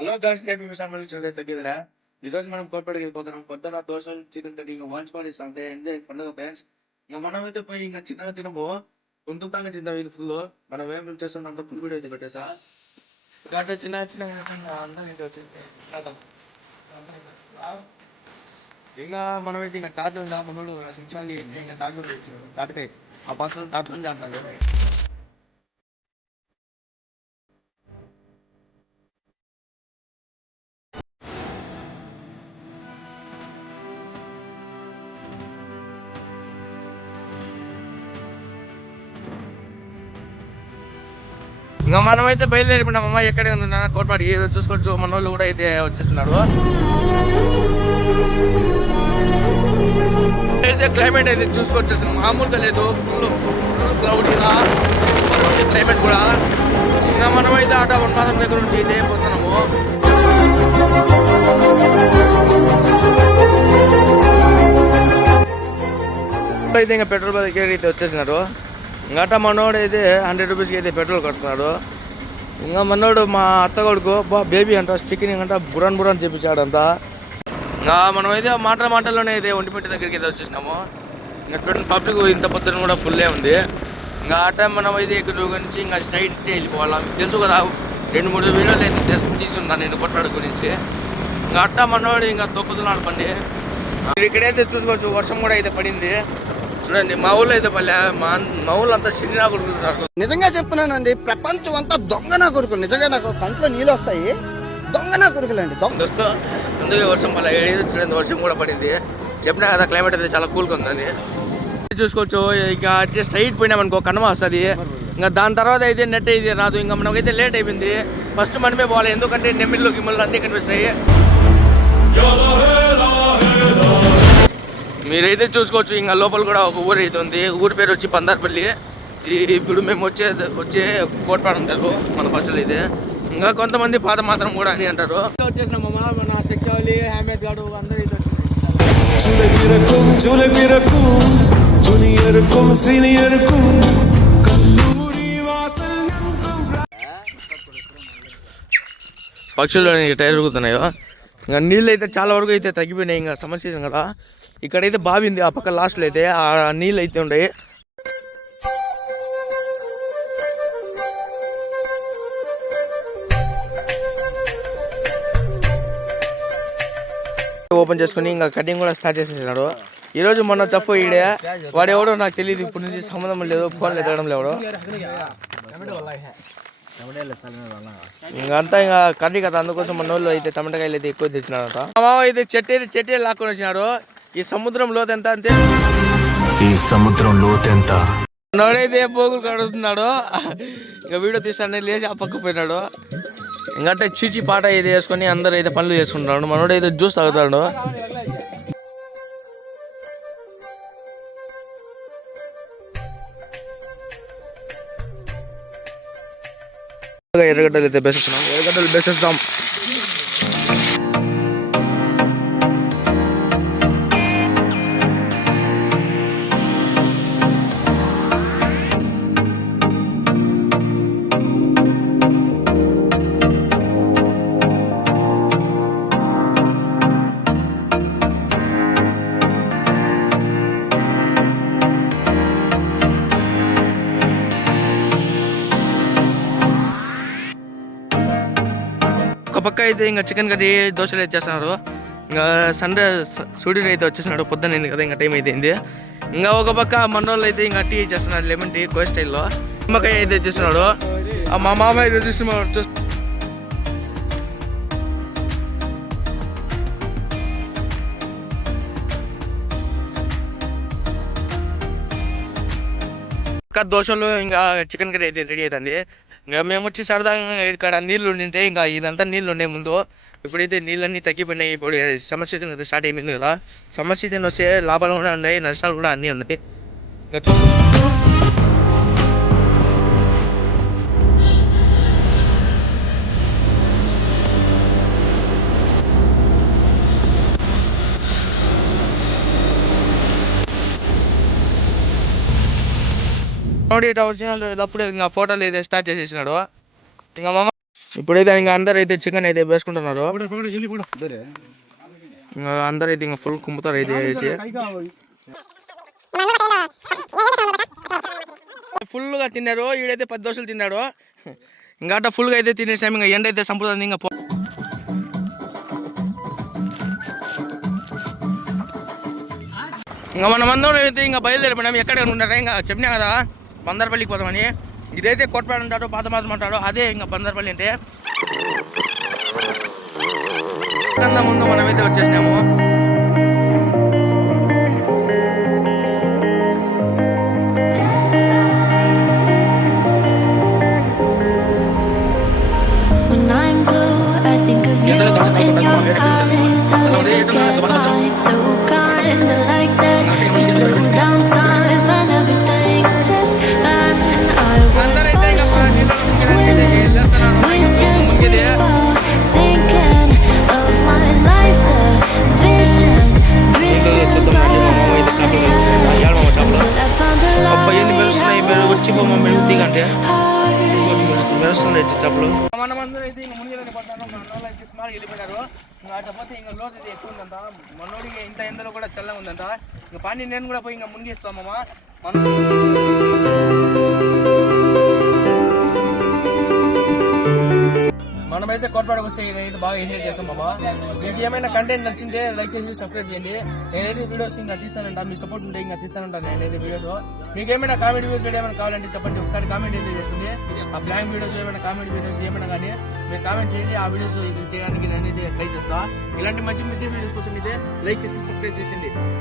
Hello guys, నేను మీ సామాన్లు చూడలేదు తగ్గిదిరా. ఈరోజు మనం కోటపడికి వెళ్ళిపోతున్నాం. పొద్దున దోశలు చికెన్ కర్రీ ఇంకా వాంచ్ పాలిస్ అంటే ఎంజాయ్ పండుగ ఫ్రెండ్స్. ఇంకా మనం అయితే పోయి ఇంకా చిన్నగా తినము, గుంటుతాగా తిందాం. ఇది ఫుల్ మనం ఏం చేస్తున్నాం ఫుల్ వీడియో అయితే పెట్టేసా. అంటే చిన్న చిన్న అందరం అయితే వచ్చింది. ఇంకా మనమైతే ఇంకా తాటు ఉందా మనోడు సించాలి ఇంకా తాటు తాటకాయ ఆ పాత్ర తాటు ఉంది అంటారు. ఇంకా మనమైతే బయలుదేరిపోయినాం. అమ్మ ఎక్కడే ఉంది కోటపాటి ఏదో చూసుకోవచ్చు. మన వాళ్ళు కూడా అయితే వచ్చేస్తున్నారు. అయితే క్లైమేట్ అయితే చూసుకొచ్చేస్తున్నాం. మామూలుగా లేదు, ఫుల్ ఫుల్ క్లౌడీగా సూపర్ ఉంది క్లైమేట్ కూడా. ఇంకా మనమైతే ఆట ఉన్మాదం దగ్గర నుంచి అయితే పోతున్నాము. అయితే ఇంకా పెట్రోల్ బంక్ అయితే వచ్చేసినారు. ఇంకా మనోడు అయితే 100 రూపీస్కి అయితే పెట్రోల్ కడుతున్నాడు. ఇంకా మనోడు మా అత్త కొడుకు బేబీ అంట స్టిక్కింగ్ అంట బురాన్ చెప్పించాడంతా. ఇంకా మనమైతే మాటల్లోనే అయితే ఒంటిపెట్టి దగ్గరికి అయితే వచ్చేసినాము. ఇంకా చూడండి పబ్లిక్ ఇంత పొద్దున కూడా ఫుల్లే ఉంది. ఇంకా ఆ టైం మనం అయితే ఇక్కడ నుంచి ఇంకా స్ట్రైట్ వెళ్ళిపోవాలి. మీకు తెలుసు కదా, 2-3 వీడియోలు అయితే తీసుకున్నాను నేను కొట్లాడు గురించి. ఇంకా అట్టా మనోడు ఇంకా తొక్కుతున్నాడు బండి. మీరు ఇక్కడైతే చూసుకోవచ్చు, వర్షం కూడా అయితే పడింది. చూడండి మా ఊళ్ళో అయితే పల్లె మా ఊళ్ళో అంతా శనిరా కొడుకున్నారు. నిజంగా చెప్తున్నానండి, ప్రపంచం అంతా దొంగ నా కొడుకులు. నిజంగా నాకు కంట్లో నీళ్ళు వస్తాయి. దొంగ నా కొడుకులు అండి. అందుకే వర్షం పల్లె చూడండి, వర్షం కూడా పడింది. చెప్పినా కదా క్లైమేట్ అయితే చాలా కూల్గా ఉందని చూసుకోవచ్చు. ఇంకా స్ట్రైట్ పోయినామనుకో కనుమ వస్తుంది. ఇంకా దాని తర్వాత అయితే నెట్ అయితే రాదు. ఇంకా మనకైతే లేట్ అయిపోయింది. ఫస్ట్ మనమే పోవాలి, ఎందుకంటే నెమ్మిళ్ళు గిమ్మలు అన్నీ కనిపిస్తాయి. మీరైతే చూసుకోవచ్చు. ఇంకా లోపల కూడా ఒక ఊరు అయితే ఉంది. ఊరి పేరు వచ్చి పందార్పల్లి. ఇప్పుడు మేము వచ్చే కోటపాడం తెలుగు మన బస్సులు అయితే. ఇంకా కొంతమంది పాత మాత్రం కూడా అని అంటారు. వచ్చేసినామమ్మా మన శిక్షావళి అహ్మద్ గారు అందరూ అయితే పక్షులు ఇట్లా ఎరుగుతున్నాయో. ఇంకా నీళ్ళు అయితే చాలా వరకు అయితే తగ్గిపోయినాయి. ఇంకా సమ్మర్ సీజన్ కదా. ఇక్కడైతే బావింది, ఆ పక్క లాస్ట్లో అయితే ఆ నీళ్ళు అయితే ఉన్నాయి. ఓపెన్ చేసుకుని ఇంకా కటింగ్ కూడా స్టార్ట్ చేసేసినాడు. ఈరోజు మొన్న చెప్పు ఈడే వాడు ఎవడో నాకు తెలియదు. ఇప్పటి నుంచి సంబంధం లేదు, ఫోన్లు ఎత్తడం లేవడు. ఇంకంతా ఇంకా కర్రీ కదా, అందుకోసం మన వాళ్ళు అయితే టమాటాకాయలు అయితే ఎక్కువ తెచ్చినారట. మా అయితే చెట్టే లాక్కొని వచ్చినాడు. ఈ సముద్రం లోతెంత అంతే, ఈ సముద్రం లోతెంత నోడైతే పోగులు కడుగుతున్నాడు. ఇంకా వీడియో తీస్తానే లేచి ఆ పక్క పోయినాడు. ఇంకంటే చీచి పాట అయితే వేసుకొని అందరూ అయితే పనులు చేసుకుంటున్నాడు. మనోడు అయితే జ్యూస్ తాగుతాడు. ఎర్రగడ్డలు అయితే బేసేస్తున్నాం. ఎర్రగడ్డలు బేసేస్తాం. ఒక పక్క అయితే ఇంకా చికెన్ కర్రీ దోశలు అయితే చేస్తున్నారు. ఇంకా సండే సూర్యుడు అయితే వచ్చేసినాడు. పొద్దున్నైంది కదా, ఇంకా టైం అయిపోయింది. ఇంకా ఒక పక్క మనోళ్ళు అయితే ఇంకా టీ చేస్తున్నాడు, లెమన్ టీ కోయి స్టైల్లో. నిమ్మకాయ అయితే చేస్తున్నాడు. మా మామ అయితే చూస్తున్నాడు. దోశలు ఇంకా చికెన్ కర్రీ అయితే రెడీ అవుతుంది. ఇంకా మేము వచ్చి సరదాగా ఇక్కడ నీళ్ళు ఉండింటే ఇంకా ఇదంతా నీళ్ళు ఉండే ముందు. ఇప్పుడైతే నీళ్ళన్నీ తగ్గిపోయినాయి. ఇప్పుడు సమ్మర్ సీజన్ అయితే స్టార్ట్ అయిపోయింది కదా. సమ్మర్ సీజన్ వస్తే లాభాలు కూడా ఉన్నాయి, నష్టాలు కూడా అన్నీ ఉన్నాయి. ఇట్లా వచ్చిన అప్పుడే ఇంకా ఫోటోలు అయితే స్టార్ట్ చేసేసినాడు. ఇంకా ఇప్పుడైతే ఇంకా అందరు అయితే చికెన్ అయితే వేసుకుంటున్నారు. ఇంకా అందరు అయితే ఇంకా ఫుల్ కుమ్ముతారు అయితే వేసి ఫుల్గా తిన్నారు. ఈడైతే 10 దోశలు తిన్నాడు. ఇంకా అట్లా ఫుల్గా అయితే తినేసాము. ఇంకా ఎండ అయితే సంపుతుంది. ఇంకా ఇంకా మన మందరం అయితే ఇంకా బయలుదేరిపోయినాం. ఎక్కడ ఉంటారా ఇంకా చెప్పినా కదా బందర్పల్లికి పోదామని. ఇదైతే కొట్టపాడు అంటారు, పాత మాసం అంటారు. అదే ఇంకా బందర్పల్లి అంటే. కన్నా ముందు మనమైతే వచ్చేసినాము. మనమందరూ అయితే ఇంకా మునిగిలోనే పడ్డారు. మన వాళ్ళు అయితే స్మార్ట్ వెళ్ళిపోయినారు. ఇంకా అట్టపోతే ఇంకా లోతు అయితే ఎక్కువ ఉందంట. మనోడికి ఇంత ఎండలో కూడా చల్లగా ఉందంట. ఇంకా పాండి నేను కూడా పోయి ఇంకా మునిగిస్తామమ్మా. మనమైతే కోటపాడకు వస్తే నేనైతే బాగా ఎంజాయ్ చేస్తాం మామ. మీకు ఏమైనా కంటెంట్ నచ్చింటే లైక్ చేసి సబ్స్క్రైబ్ చేయండి. నేనైతే వీడియోస్ ఇంకా తీస్తానంట. మీ సపోర్ట్ ఉంటే ఇంకా తీస్తానంట నేనైతే వీడియోస్. మీకు ఏమైనా కామెడీ వీడియోస్ ఏమైనా కావాలంటే చెప్పండి. ఒకసారి కామెంట్ అయితే చేసుకోండి. ఆ బ్లాంక్ వీడియోస్ ఏమైనా కామెడీ వీడియోస్ ఏమైనా కానీ మీరు కామెంట్ చేయండి. ఆ వీడియోస్ చేయడానికి నేనైతే ట్రై చేస్తా. ఇలాంటి మంచి వీడియోస్ కోసం అయితే లైక్ చేసి సబ్స్క్రైబ్ చేయండి.